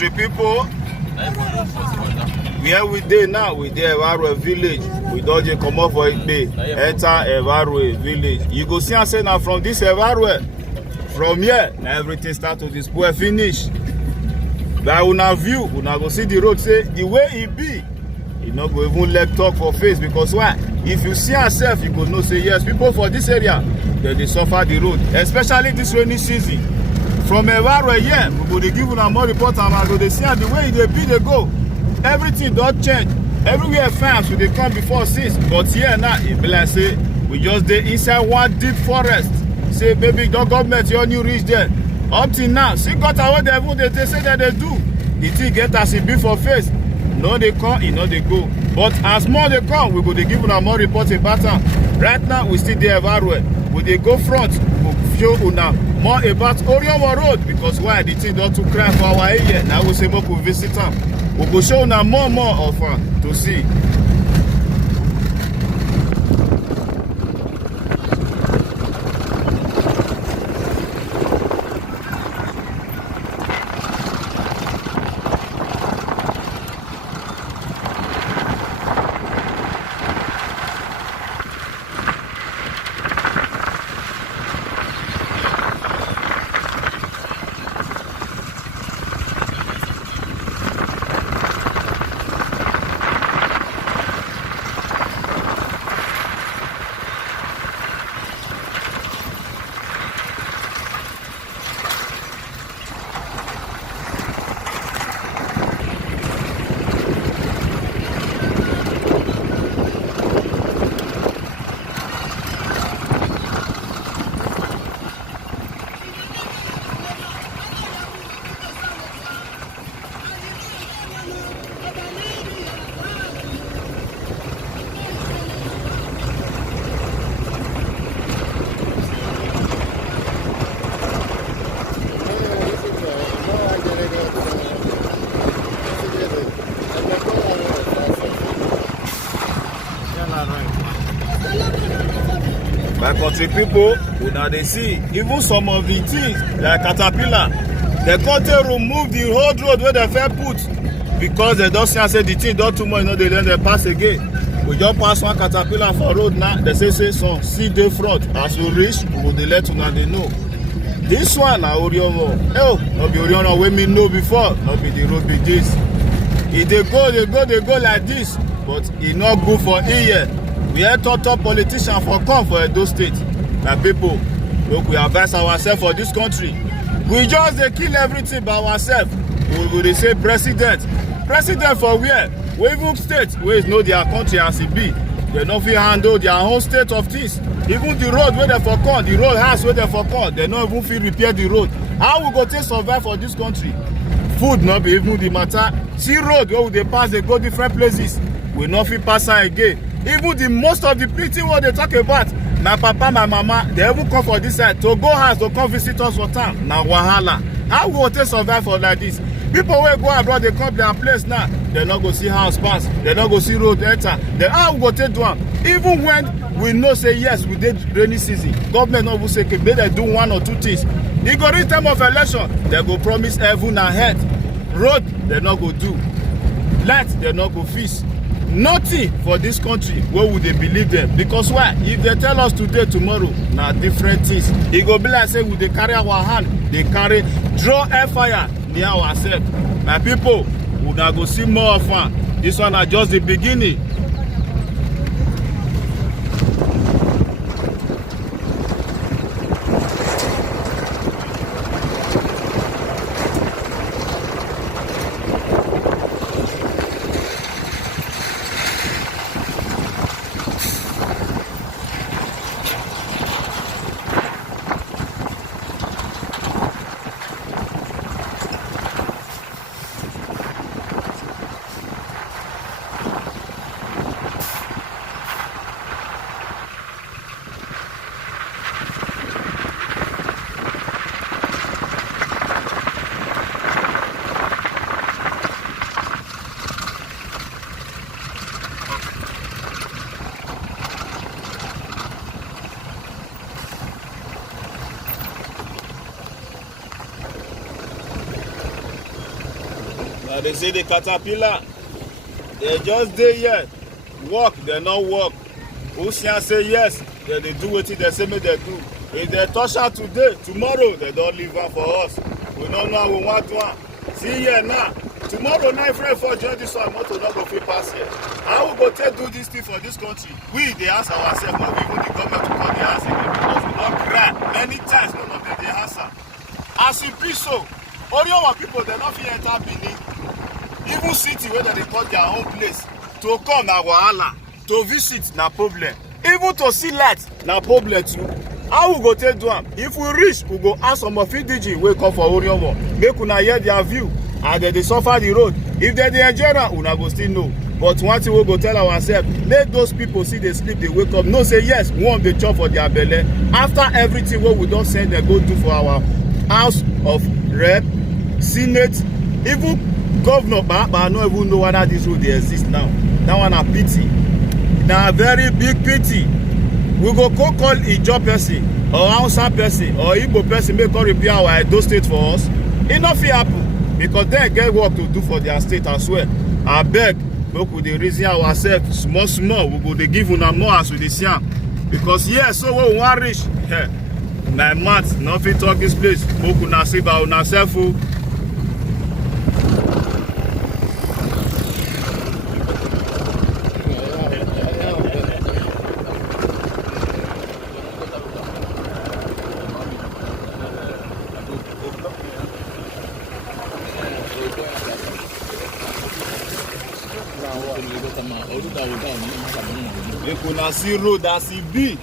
country people, where we dey now, we dey Evarue village. We don dey comot for Igbe, enter Evarue village. You go see am say na from this Evarue, from here, na everything start to dey spoil finish. By una view, una go see the road say the way e be, e no go even let talk for face, because why? If you see yourself, you go know say yes, people for this area, dem dey suffer the road, especially this rainy season. From Evarue here, we go dey give una more report, and I go dey see am the way e dey be dey go. Everything don change. Everywhere farms we dey come before since, but here now e be like say we just dey inside one deep forest. Say baby, don government your new reach there. Up till now, see gutter wey dem even dey say that they do. The thing get as e be for face. No dey come, e no dey go. But as more dey come, we go dey give una more report about am. Right now, we still dey Evarue. We dey go front, we show una more about Oriomo Road, because why? The thing don too cry for our area. Now we say make we visit am. We go show una more of am to see. My country people, una dey see even some of the things like caterpillar, they come to remove the whole road where they first put, because they don see am say the thing don too much, they let them pass again. We just pass one caterpillar for road now. They say some see dey front. As we reach, we go dey let una dey know. This one na Oriomo. Oh, no be Oriomo wey me know before. No be the road be this. E dey go like this, but e no good for here. We hear top politician for come for Edo State. My people, look, we advise ourselves for this country. We just dey kill everything by ourselves. We go dey say president for where? We even state wey know their country as e be. They no fit handle their own state of things. Even the road wey dem for come, the road house wey dem for come, they no even fit repair the road. How we go take survive for this country? Food no be even the matter. See road wey we dey pass, dey go different places. We no fit pass am again. Even the most of the plenty what they talk about, my papa, my mama, they even come for this side to go house to come visit us for town. Now wahala. How we go take survive for like this? People wey go abroad, they come their place now. They not go see house pass. They not go see road enter. Then how we go take do am? Even when we know say yes, we did rainy season, government no even say okay, may they do one or two things. E go reach time of election, they go promise heaven and earth. Road they not go do. Light they not go fix. Nothing for this country. Where would they believe them? Because why? If they tell us today, tomorrow, now different things. It go be like say we they carry our hand, they carry draw air fire near ourselves. My people, we gonna go see more of fun. This one is just the beginning. Now they say the caterpillar, they just dey here, work, they not work. Ocean say yes, then they do wetin they say make they do. If they touch her today, tomorrow they don't leave her for us. We don't know how we want to. See here now. Tomorrow night, friend, for join this one, motor not go fit pass here. How we go take do this thing for this country? We they ask ourselves, not even the government to call the answer because we don't cry many times. None of them they answer. As it be so, Orioma people they not fit enter Benin. Even city where they call their own place to come na wahala, to visit na problem, even to see light na problem too. How we go take do am? If we reach, we go ask some of DG wey come for Orioma, make una hear their view and they suffer the road. If they dey enjoy am, una go still know. But one thing we go tell ourselves, let those people see they sleep, they wake up, no say yes, we want the chop for their belly. After everything what we don send them go do for our House of Rep, Senate, even governor, but I don't even know whether this road dey exist now. That one a pity. Na a very big pity. We go call Ijaw person or Hausa person or Igbo person make come repair our Edo state for us. E no fit happen because dem get work to do for their state as well. Abeg, make we dey reason ourselves small small. We go dey give una more as we dey see am. Because yes, so when we wan reach, my mouth no fit talk this place. Make una see by una self o. Make una see road as e be.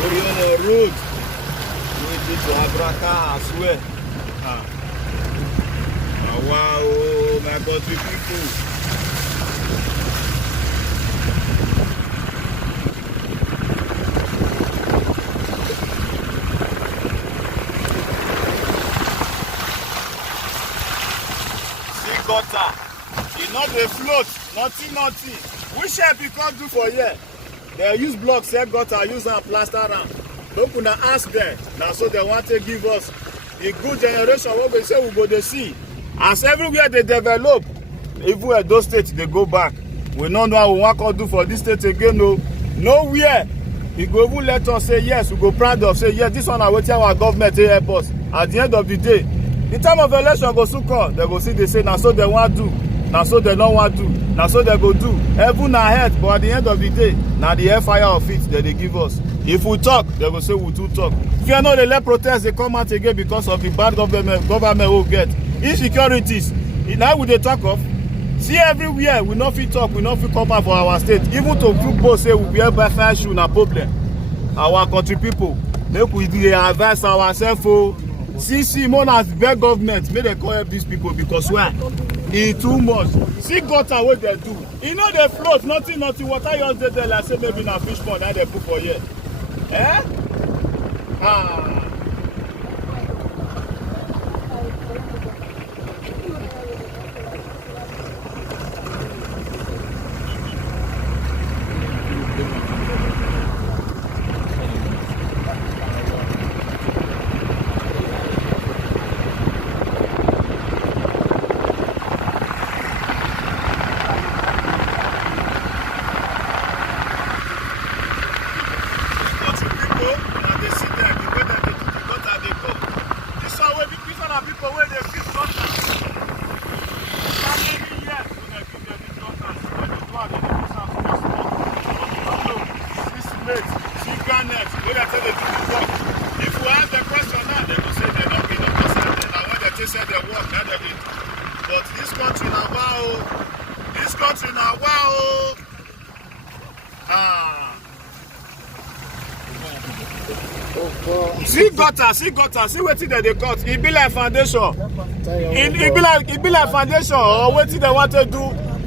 Orioma road wey dey to Abraka as well. Wow, my country people. See gutter, e no dey float, nothing. Which help you come do for here? They use blocks, set gutter, use and plaster am. Make una ask them. Now so they want to give us the good generation what we say we go dey see. As everywhere they develop, even at those states they go back. We don't know how we want to do for this state again. No, nowhere. He go even let us say yes. We go proud of say yes. This one are waiting our government to help us. At the end of the day, the time of election go soon come. They go see they say now so they want to do. Now so they don't want to. Now so they go do. Heaven ahead, but at the end of the day, now the airfire of it that they give us. If we talk, they will say we do talk. If you know they let protest, they come out again because of the bad government we get. Insecurities. Now we they talk of. See everywhere, we not fit talk, we not fit come out for our state. Even to people say we wear by fire shoe na problem. Our country people, make we advise ourselves for see more as big government, make they call help these people because why? E too much. See gutter what they do. You know they float, nothing. Water just dey there like say maybe na fish pond that they put for here. If we ask the question now, they will say they don't be no person. Now when they say they work, now they do. But this country now, wow. This country now, wow. See gutter, see wetin dem dey cut. E be like foundation. E be like foundation or wetin dem want to do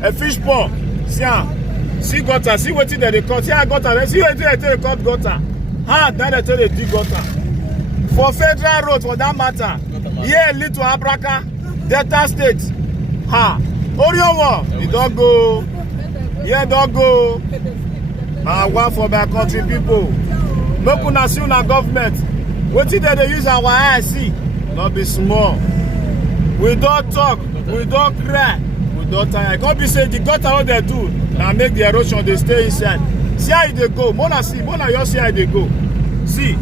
a fish pond. See am. See gutter, see wetin dem dey cut. See how gutter, see wetin dem take cut gutter. Hard na dem take dey dig gutter. For federal road for that matter. Here lead to Abraka, Delta State. Oriowo, e don go. Here don go. I want for my country people. Make una see una government. Wetin dem dey use our eye see? No be small. We don talk, we don cry, we don tire. Come be say the gutter wey dem do na make the erosion dey stay inside. See how e dey go. Mona just see how e dey go. See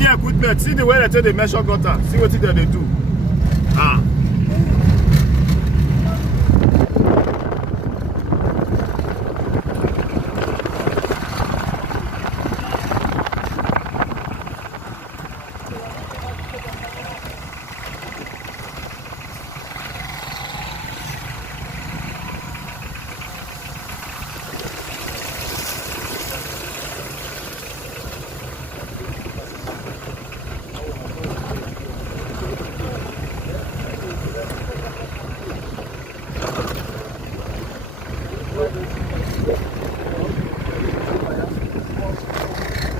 equipment. See the way dem take dey measure gutter. See wetin dem dey do.